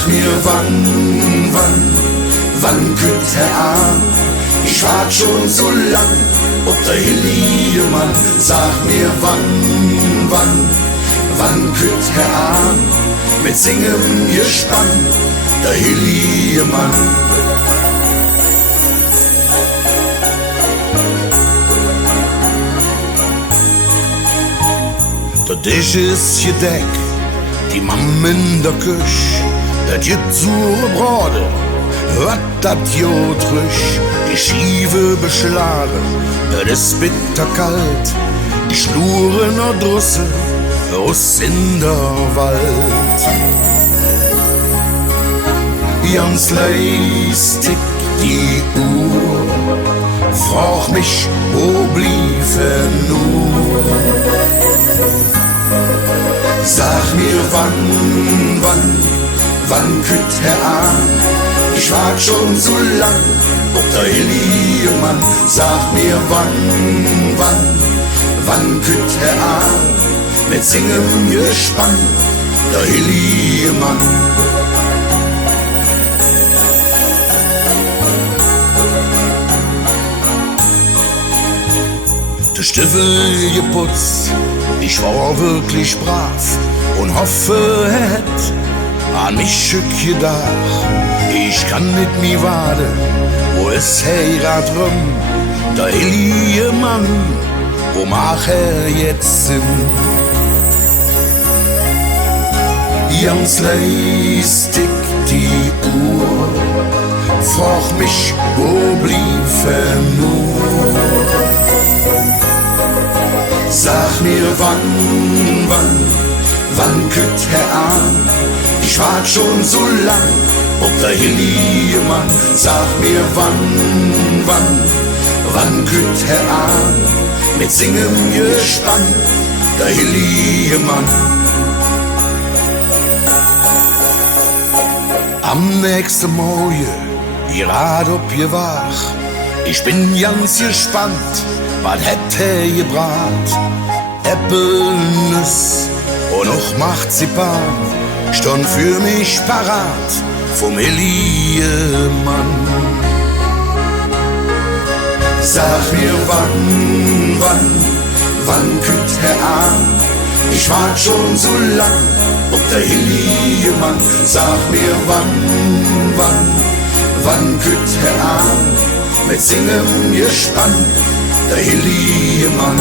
Sag mir wann könnt an? Ich wart schon so lang, ob der Hillie Mann. Sag mir wann könnt an? Mit Singen gespannt, der Hillie Mann. Der Tisch ist gedeckt, die Mam in der Küche, das gibt sure Brode, wat dat jod frisch, die Schiefe beschlagen, das ist bitterkalt, die Schlure noch Drusse aus in der Wald. Ganz leis tickt die Uhr, frag mich, wo bliefe nur? Sag mir wann könnt an? Ich wart schon so lang, ob der Hillie Mann. Sag mir wann könnt an? Mit Singen gespannt, der Hillie Mann. Der Stiefel geputzt, ich war wirklich brav und hoffe, hätt an mich gedacht. Ich kann nicht mehr warten, wo es heirat rum, der Hillie Mann, wo mach jetzt Sinn? Ganz leis tickt die Uhr, frag mich, wo bliefe nur? Sag mir wann könnt an? Ich wart schon so lang, ob der Hillie Mann. Sag mir wann könnt an? Mit Singen gespannt, der Hillie Mann. Am nächsten Morgen, gerade ob ihr wach, ich bin ganz gespannt, was hätte gebracht? Äppelnuss und noch Marzipan stand für mich parat vom Hillie Mann. Sag mir wann könnt an? Ich wart schon so lang, ob der Hillie Mann. Sag mir wann könnt an? Mit Singen gespannt, der Hillie Mann.